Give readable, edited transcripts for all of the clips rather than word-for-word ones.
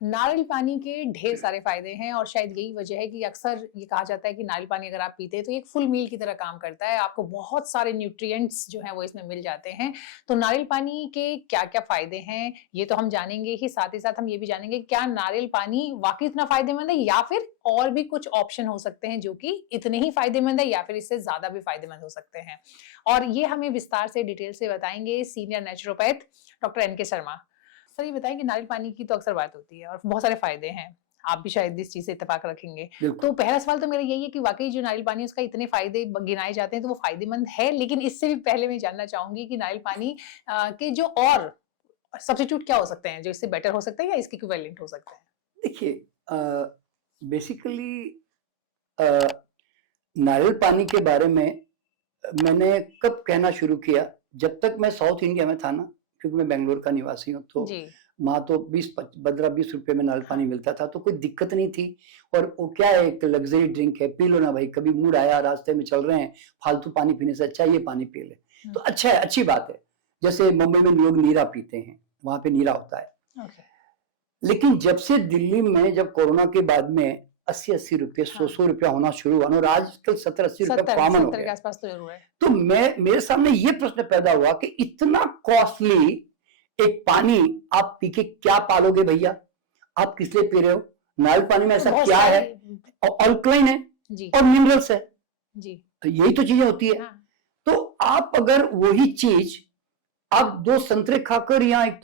नारियल पानी के ढेर सारे फ़ायदे हैं और शायद यही वजह है कि अक्सर ये कहा जाता है कि नारियल पानी अगर आप पीते हैं तो ये एक फुल मील की तरह काम करता है। आपको बहुत सारे न्यूट्रिएंट्स जो हैं वो इसमें मिल जाते हैं। तो नारियल पानी के क्या-क्या फ़ायदे हैं, ये तो हम जानेंगे ही, साथ ही साथ हम ये भी जानेंगे कि क्या नारियल पानी वाक़ई इतना फ़ायदेमंद है या फिर और भी कुछ ऑप्शन हो सकते हैं जो कि इतने ही फ़ायदेमंद है या फिर इससे ज़्यादा भी फ़ायदेमंद हो सकते हैं। और ये हमें विस्तार से डिटेल से बताएँगे सीनियर नेचुरोपैथ डॉक्टर एन के शर्मा। सर ये बताएं कि नारियल पानी की तो अक्सर बात होती है और बहुत सारे फायदे हैं। आप भी शायद इस चीज़ से इत्तेफ़ाक रखेंगे। तो बिल्कुल। पहला सवाल तो मेरा यही है कि वाक़ई जो नारियल पानी है उसका इतने फ़ायदे ब गिनाए जाते हैं तो वो फ़ायदेमंद है, लेकिन इससे भी पहले मैं जानना चाहूँगी कि नारियल पानी के जो और सब्स्टिट्यूट क्या हो सकते हैं जो इससे बेटर हो सकते हैं या इसके इक्विवेलेंट हो सकते हैं? देखिए बेसिकली अ, नारियल पानी के बारे में मैंने कब कहना शुरू किया, जब तक मैं साउथ इंडिया में था ना, क्योंकि मैं बैंगलोर का निवासी हूँ, तो जी। वहाँ तो 15-20 रुपए में नारियल पानी हाँ। मिलता था, तो कोई दिक्कत नहीं थी। और वो क्या है, एक लग्ज़री ड्रिंक है, पी लो ना भाई, कभी मूड आया, रास्ते में चल रहे हैं, फालतू पानी पीने से अच्छा ये पानी पी ले। हुँ। तो अच्छा है, अच्छी बात है। जैसे मुंबई में लोग नीरा पीते हैं, वहाँ पे नीरा होता है। ओके। लेकिन जब से दिल्ली में जब कोरोना के बाद में 80-80 रुपए, हाँ। 100-100 रुपया होना शुरू हुआ ना, और आजकल 70-80 रुपया 70 कॉमन हो 70 के गया है। आस-पास तो ज़रूर है। तो मैं मेरे सामने ये प्रश्न पैदा हुआ कि इतना कॉस्टली एक पानी आप पी के क्या पालोगे भैया? आप किस लिए पी रहे हो? नारियल पानी में तो ऐसा बहुत क्या है? सारी और अल्कलाइन है जी, और मिनरल्स है। जी। तो यही तो चीजें होती है। हाँ। तो आप अगर वही चीज आप 2 संतरे खाकर या एक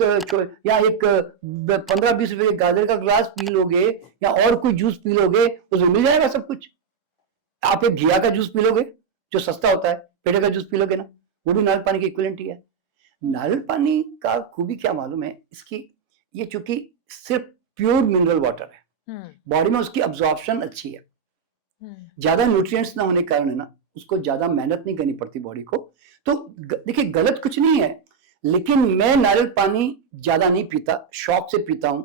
15-20 रुपए के गाजर का ग्लास पी लोगे या और कोई जूस पी लोगे, उसमें मिल जाएगा सब कुछ। आप एक घिया का जूस पी लोगे, जो सस्ता होता है, पेड़े का जूस पी लोगे ना, वो भी नारियल पानी की इक्विवेलेंट ही है। नारियल पानी का खूबी क्या मालूम है, इसकी ये चूंकि सिर्फ प्योर मिनरल वाटर है, हुँ, बॉडी में उसकी अब्जॉर्प्शन अच्छी है, हुँ। ज्यादा न्यूट्रिएंट्स ना होने के कारण है ना, उसको ज्यादा मेहनत नहीं करनी पड़ती बॉडी को। तो देखिए गलत कुछ नहीं है, लेकिन मैं नारियल पानी ज्यादा नहीं पीता, शौक से पीता हूं।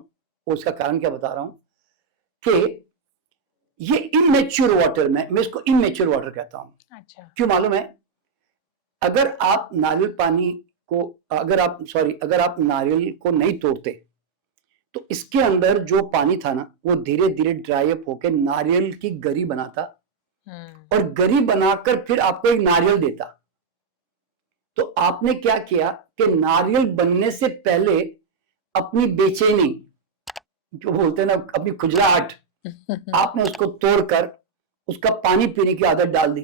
और उसका कारण क्या बता रहा हूं कि ये इमेच्योर वाटर में, मैं इसको इमेच्योर वाटर कहता हूं। अच्छा। क्यों मालूम है? अगर आप नारियल पानी को अगर आप नारियल को नहीं तोड़ते तो इसके अंदर जो पानी था ना, वो धीरे धीरे ड्राई अप होकर नारियल की गरी बनाता, हुँ। और गरी बनाकर फिर आपको एक नारियल देता। तो आपने क्या किया कि नारियल बनने से पहले अपनी बेचैनी, जो बोलते हैं ना, अपनी खुजलाहट, आपने उसको तोड़कर उसका पानी पीने की आदत डाल दी।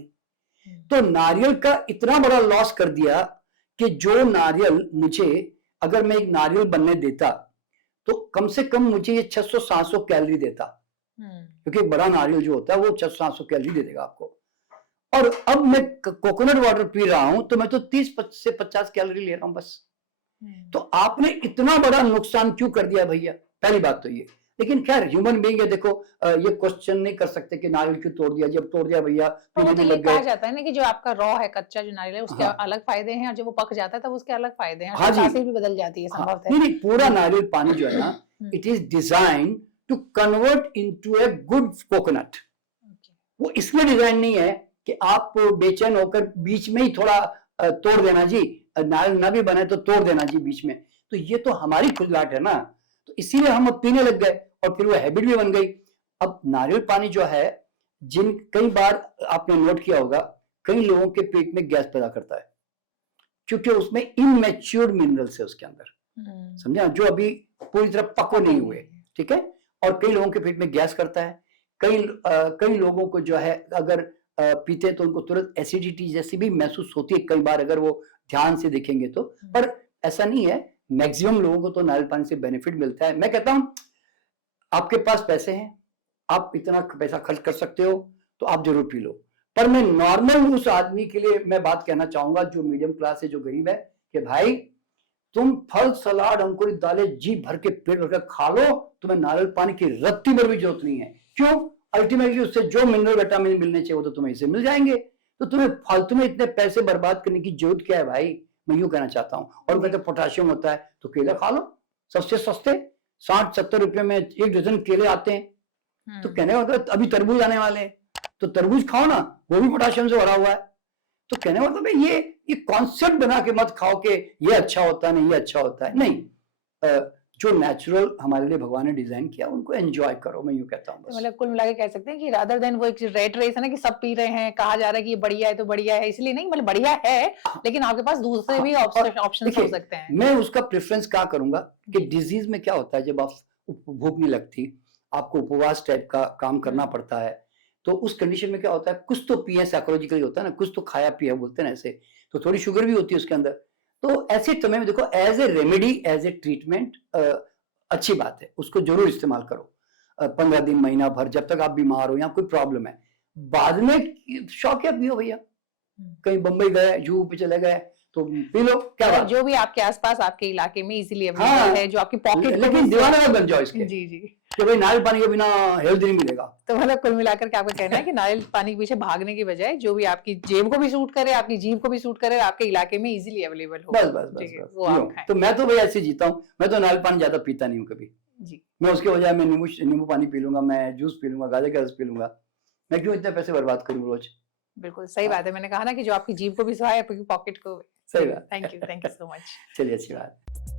तो नारियल का इतना बड़ा लॉस कर दिया कि जो नारियल मुझे, अगर मैं एक नारियल बनने देता तो कम से कम मुझे ये 600-700 कैलोरी देता, क्योंकि एक बड़ा नारियल जो होता है वो 600-700 कैलोरी दे देगा आपको। और अब मैं कोकोनट वाटर पी रहा हूं तो मैं तो 30 से 50 कैलोरी ले रहा हूं बस। तो आपने इतना बड़ा नुकसान क्यों कर दिया भैया? पहली बात तो ये। लेकिन खैर ह्यूमन बीइंग है, देखो ये क्वेश्चन नहीं कर सकते कि नारियल क्यों तोड़ दिया, जब तोड़ दिया भैया तो वो पीने तो भी ये लग कहा गए। जाता है ना कि जो आपका रॉ है, कच्चा जो नारियल है, उसके हाँ, अलग फ़ायदे हैं और जब वो पक जाता है तब उसके अलग फ़ायदे हैं और हाँ शायद जी, तासीर भी बदल जाती है हाँ, संभवतः। नहीं नहीं, पूरा जी। नारियल पानी जो है ना, hmm, it is design to convert into a good coconut. Okay. वो इसलिए डिजाइन नहीं है कि आप बेचैन होकर बीच में ही थोड़ा तोड़ देना जी, नारियल ना भी बने तो तोड़ देना जी बीच में। तो ये तो हमारी खुजलाहट है ना, तो इसीलिए हम अब पीने लग गए और फिर वो हैबिट भी बन गई। अब नारियल पानी जो है, जिन कई बार आपने नोट किया होगा, कई लोगों के पेट में गैस पैदा करता है, क्योंकि उसमें इमेच्योर मिनरल्स है उसके अंदर, हुँ, समझा, जो अभी पूरी तरह पको पके नहीं नहीं हुए। हैं। ठीक है। और कई लोगों के पेट में गैस करता है। कई लोगों को जो है, अगर पीते तो उनको तुरंत एसिडिटी जैसी भी महसूस होती है कई बार, अगर वो ध्यान से देखेंगे तो। हुँ, पर ऐसा नहीं है, मैक्सिमम लोगों को तो नारियल पानी से बेनिफिट मिलता है। मैं कहता हूं आपके पास पैसे हैं, आप इतना पैसा खर्च कर सकते हो, तो आप जरूर पी लो। पर मैं नॉर्मल उस आदमी के लिए मैं बात कहना चाहूंगा जो मीडियम क्लास है, जो गरीब है, कि भाई तुम फल सलाद अंकुरित दालें जी भर के पेट भर के खा लो, तुम्हें नारियल पानी की रत्ती भर भी जरूरत नहीं है। क्यों? अल्टीमेटली उससे जो मिनरल विटामिन मिलने चाहिए वो तो तुम्हें इससे मिल जाएंगे। तो तुम्हें फालतू में इतने पैसे बर्बाद करने की जरूरत क्या है भाई? मैं यूं कहना चाहता हूँ। और कहते पोटाशियम होता है तो केला खा लो, सबसे सस्ते 60-70 रुपए में 1 डजन केले आते हैं। तो हुँ। कहने का मतलब अभी तरबूज आने वाले हैं, तो तरबूज खाओ ना, वो भी पोटाशियम से भरा हुआ है। तो कहने का मतलब ये कॉन्सेप्ट बना के मत खाओ कि ये अच्छा होता है, नहीं ये अच्छा होता है, नहीं। जो नेचुरल हमारे लिए भगवान ने डिजाइन किया उनको एंजॉय करो, मैं यूं कहता हूँ तो बस। मतलब कुल मिला के कह सकते हैं कि रादर देन वो एक रेट रेस है ना कि सब पी रहे हैं, कहा जा रहा है कि ये बढ़िया है तो बढ़िया है, इसलिए नहीं, मतलब बढ़िया है लेकिन आपके पास दूसरे भी हाँ, और ऑप्शन हो देखिए, सकते हैं। मैं उसका प्रेफरेंस क्या करूंगा कि जी। डिजीज में क्या होता है, जब आप भूख नहीं लगती, आपको उपवास टाइप का काम करना पड़ता है, तो उस कंडीशन में क्या होता है, कुछ तो पिए, साइकोलॉजिकली होता है ना, कुछ तो खाया पिया बोलते हैं ना ऐसे, तो थोड़ी शुगर भी होती है उसके अंदर। तो ऐसे समय में देखो, as a remedy, as a treatment अच्छी बात है, उसको जरूर इस्तेमाल करो 15 दिन, महीना भर, जब तक आप बीमार हो या कोई प्रॉब्लम है। बाद में शौक है पियो भैया, कहीं बम्बई गए, जू पे चले गए तो पी लो, क्या मतलब बात जो भी आपके आसपास आपके इलाके में इजीली हाँ, अवेलेबल है, जो आपकी पॉकेट लेकिन दीवाना मत बन जाओ इसके जी जी। कि भाई नारियल पानी के बिना हेल्थ नहीं मिलेगा। तो मतलब कुल मिलाकर के आपका कहना है कि नारियल पानी के पीछे भागने की बजाय जो भी आपकी जेब को भी सूट करे, आपकी जीभ को भी सूट करे, आपके इलाके में इजीली अवेलेबल हो, बस बस बस ठीक है, बस वो आप यूं। खाएं। तो मैं तो भाई ऐसे जीता हूँ, मैं तो नारियल पानी ज्यादा पीता नहीं हूँ कभी। जी मैं उसके बजाय मैं नींबू पानी पी लूंगा, मैं जूस पी लूंगा, गाजर का रस पी लूंगा। मैं क्यों इतने पैसे बर्बाद करूँ रोज। बिल्कुल सही हाँ। बात है, मैंने कहा ना कि जो आपकी जीभ को भी सुहाए, आपकी पॉकेट को भी। सही बात। Thank you so much. चलिए, अच्छी बात।